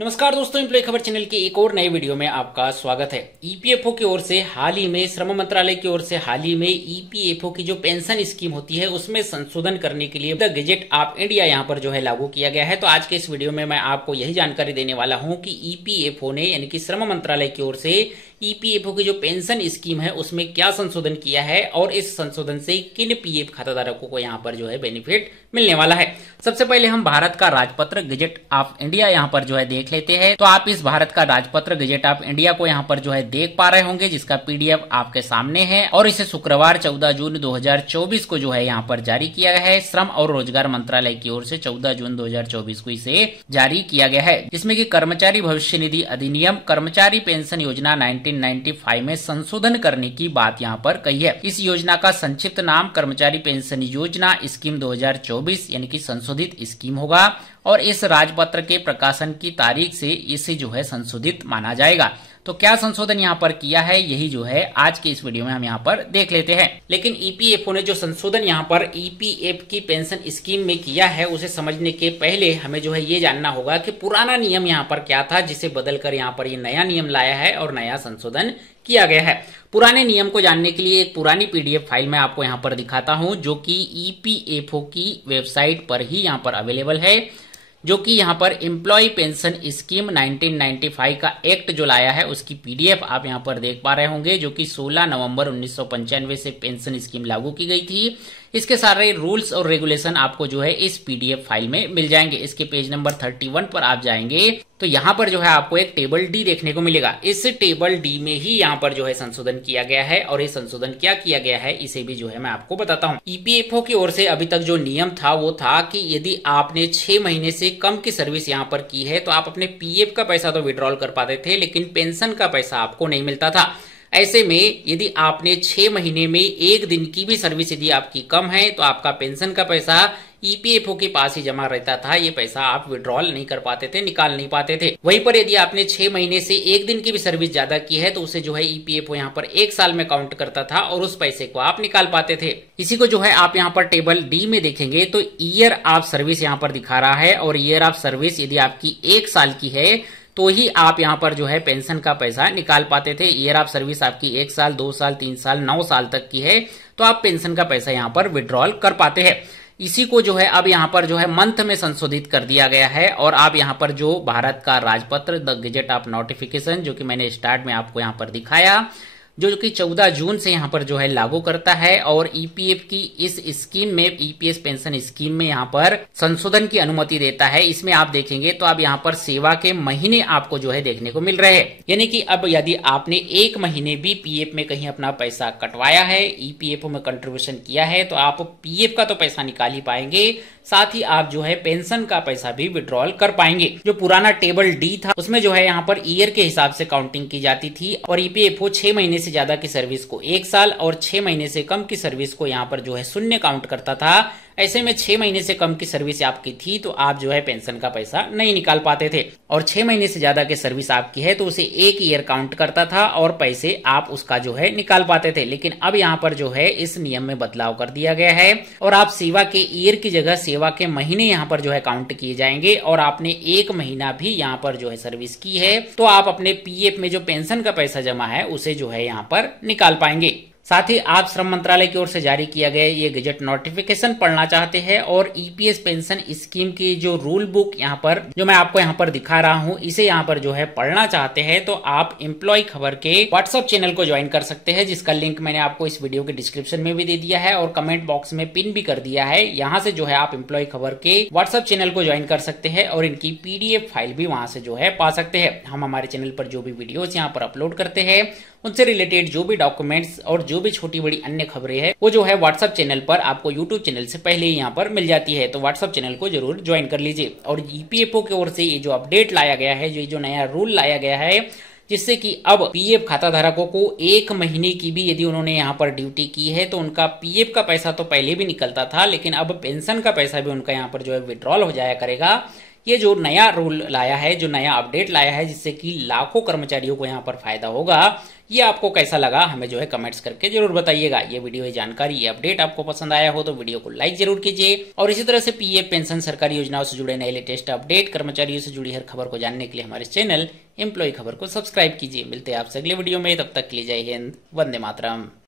नमस्कार दोस्तों, एम्प्लॉय खबर चैनल के एक और नए वीडियो में आपका स्वागत है। ईपीएफओ की ओर से हाल ही में, श्रम मंत्रालय की ओर से हाल ही में ईपीएफओ की जो पेंशन स्कीम होती है उसमें संशोधन करने के लिए द गजेट ऑफ इंडिया यहां पर जो है लागू किया गया है। तो आज के इस वीडियो में मैं आपको यही जानकारी देने वाला हूं कि ईपीएफओ ने यानी कि श्रम मंत्रालय की ओर से ईपीएफओ की जो पेंशन स्कीम है उसमें क्या संशोधन किया है और इस संशोधन से किन पीएफ खाताधारकों को यहाँ पर जो है बेनिफिट मिलने वाला है। सबसे पहले हम भारत का राजपत्र गजेट ऑफ इंडिया यहाँ पर जो है देख लेते हैं। तो आप इस भारत का राजपत्र गजेट ऑफ इंडिया को यहाँ पर जो है देख पा रहे होंगे, जिसका पीडीएफ आपके सामने है और इसे शुक्रवार 14 जून 2024 को जो है यहाँ पर जारी किया गया है। श्रम और रोजगार मंत्रालय की ओर से 14 जून 2024 को इसे जारी किया गया है, जिसमें कि कर्मचारी भविष्य निधि अधिनियम कर्मचारी पेंशन योजना 1995 में संशोधन करने की बात यहाँ पर कही है। इस योजना का संक्षिप्त नाम कर्मचारी पेंशन योजना स्कीम 2024 यानी कि संशोधित स्कीम होगा और इस राजपत्र के प्रकाशन की तारीख से इसे जो है संशोधित माना जाएगा। तो क्या संशोधन यहाँ पर किया है, यही जो है आज के इस वीडियो में हम यहाँ पर देख लेते हैं। लेकिन ईपीएफओ ने जो संशोधन यहाँ पर ईपीएफ की पेंशन स्कीम में किया है उसे समझने के पहले हमें जो है ये जानना होगा कि पुराना नियम यहाँ पर क्या था जिसे बदलकर यहाँ पर ये नया नियम लाया है और नया संशोधन किया गया है। पुराने नियम को जानने के लिए एक पुरानी पीडीएफ फाइल मैं आपको यहाँ पर दिखाता हूँ, जो कि ईपीएफओ की वेबसाइट पर ही यहाँ पर अवेलेबल है, जो कि यहाँ पर एम्प्लॉय पेंशन स्कीम 1995 का एक्ट जो लाया है उसकी पीडीएफ आप यहाँ पर देख पा रहे होंगे, जो कि 16 नवंबर 1995 से पेंशन स्कीम लागू की गई थी। इसके सारे रूल्स और रेगुलेशन आपको जो है इस पीडीएफ फाइल में मिल जाएंगे। इसके पेज नंबर 31 पर आप जाएंगे तो यहाँ पर जो है आपको एक टेबल डी देखने को मिलेगा। इस टेबल डी में ही यहाँ पर जो है संशोधन किया गया है और ये संशोधन क्या किया गया है इसे भी जो है मैं आपको बताता हूँ। ईपीएफओ की ओर से अभी तक जो नियम था वो था कि यदि आपने 6 महीने से कम की सर्विस यहाँ पर की है तो आप अपने पीएफ का पैसा तो विड्रॉल कर पाते थे, लेकिन पेंशन का पैसा आपको नहीं मिलता था। ऐसे में यदि आपने 6 महीने में एक दिन की भी सर्विस यदि आपकी कम है तो आपका पेंशन का पैसा ईपीएफओ के पास ही जमा रहता था। ये पैसा आप विड्रॉल नहीं कर पाते थे, निकाल नहीं पाते थे। वहीं पर यदि आपने 6 महीने से एक दिन की भी सर्विस ज्यादा की है तो उसे जो है ईपीएफओ यहाँ पर 1 साल में काउंट करता था और उस पैसे को आप निकाल पाते थे। इसी को जो है आप यहाँ पर टेबल डी में देखेंगे तो ईयर ऑफ सर्विस यहाँ पर दिखा रहा है और ईयर ऑफ सर्विस यदि आपकी 1 साल की है तो ही आप यहाँ पर जो है पेंशन का पैसा निकाल पाते थे। ईयर ऑफ सर्विस आपकी 1 साल, 2 साल, 3 साल, 9 साल तक की है तो आप पेंशन का पैसा यहाँ पर विड्रॉल कर पाते हैं। इसी को जो है अब यहाँ पर जो है मंथ में संशोधित कर दिया गया है और आप यहाँ पर जो भारत का राजपत्र द गजेट ऑफ नोटिफिकेशन जो कि मैंने स्टार्ट में आपको यहाँ पर दिखाया, जो कि 14 जून से यहाँ पर जो है लागू करता है और ईपीएफ की इस स्कीम में, ईपीएस पेंशन स्कीम में यहाँ पर संशोधन की अनुमति देता है। इसमें आप देखेंगे तो अब यहाँ पर सेवा के महीने आपको जो है देखने को मिल रहे हैं, यानी कि अब यदि आपने 1 महीने भी पीएफ में कहीं अपना पैसा कटवाया है, ईपीएफओ में कंट्रीब्यूशन किया है तो आप पीएफ का तो पैसा निकाल ही पाएंगे, साथ ही आप जो है पेंशन का पैसा भी विड्रॉल कर पाएंगे। जो पुराना टेबल डी था उसमें जो है यहाँ पर ईयर के हिसाब से काउंटिंग की जाती थी और ईपीएफओ 6 महीने से ज्यादा की सर्विस को 1 साल और 6 महीने से कम की सर्विस को यहाँ पर जो है 0 काउंट करता था। ऐसे में 6 महीने से कम की सर्विस आपकी थी तो आप जो है पेंशन का पैसा नहीं निकाल पाते थे और 6 महीने से ज्यादा की सर्विस आपकी है तो उसे 1 ईयर काउंट करता था और पैसे आप उसका जो है निकाल पाते थे। लेकिन अब यहाँ पर जो है इस नियम में बदलाव कर दिया गया है और आप सेवा के ईयर की जगह सेवा के महीने यहाँ पर जो है काउंट किए जाएंगे और आपने 1 महीना भी यहाँ पर जो है सर्विस की है तो आप अपने पीएफ में जो पेंशन का पैसा जमा है उसे जो है यहाँ पर निकाल पाएंगे। साथ ही आप श्रम मंत्रालय की ओर से जारी किया गया ये गजेट नोटिफिकेशन पढ़ना चाहते हैं और ईपीएस पेंशन स्कीम की जो रूल बुक यहाँ पर जो मैं आपको यहाँ पर दिखा रहा हूँ इसे यहाँ पर जो है पढ़ना चाहते हैं तो आप एम्प्लॉय खबर के व्हाट्सएप चैनल को ज्वाइन कर सकते हैं, जिसका लिंक मैंने आपको इस वीडियो के डिस्क्रिप्शन में भी दे दिया है और कमेंट बॉक्स में पिन भी कर दिया है। यहाँ से जो है आप एम्प्लॉय खबर के व्हाट्सएप चैनल को ज्वाइन कर सकते हैं और इनकी पीडीएफ फाइल भी वहां से जो है पा सकते हैं। हम हमारे चैनल पर जो भी वीडियोस यहाँ पर अपलोड करते हैं उनसे रिलेटेड जो भी डॉक्यूमेंट्स और जो भी छोटी बड़ी अन्य खबरें हैं वो जो है व्हाट्सएप चैनल पर आपको यूट्यूब चैनल से पहले ही यहाँ पर मिल जाती है, तो व्हाट्सएप चैनल को जरूर ज्वाइन कर लीजिए। और ईपीएफओ की ओर से ये जो अपडेट लाया गया है, जो नया रूल लाया गया है, जिससे कि अब पीएफ खाता धारकों को 1 महीने की भी यदि उन्होंने यहाँ पर ड्यूटी की है तो उनका पीएफ का पैसा तो पहले भी निकलता था, लेकिन अब पेंशन का पैसा भी उनका यहाँ पर जो है विड्रॉल हो जाया करेगा। ये जो नया रूल लाया है, जो नया अपडेट लाया है, जिससे कि लाखों कर्मचारियों को यहाँ पर फायदा होगा, ये आपको कैसा लगा हमें जो है कमेंट्स करके जरूर बताइएगा। ये वीडियो, ये जानकारी, ये अपडेट आपको पसंद आया हो तो वीडियो को लाइक जरूर कीजिए और इसी तरह से पीएफ पेंशन, सरकारी योजनाओं से जुड़े नए लेटेस्ट अपडेट, कर्मचारियों से जुड़ी हर खबर को जानने के लिए हमारे चैनल एम्प्लॉय खबर को सब्सक्राइब कीजिए। मिलते हैं आपसे अगले वीडियो में, तब तक के लिए जय हिंद, वंदे मातरम।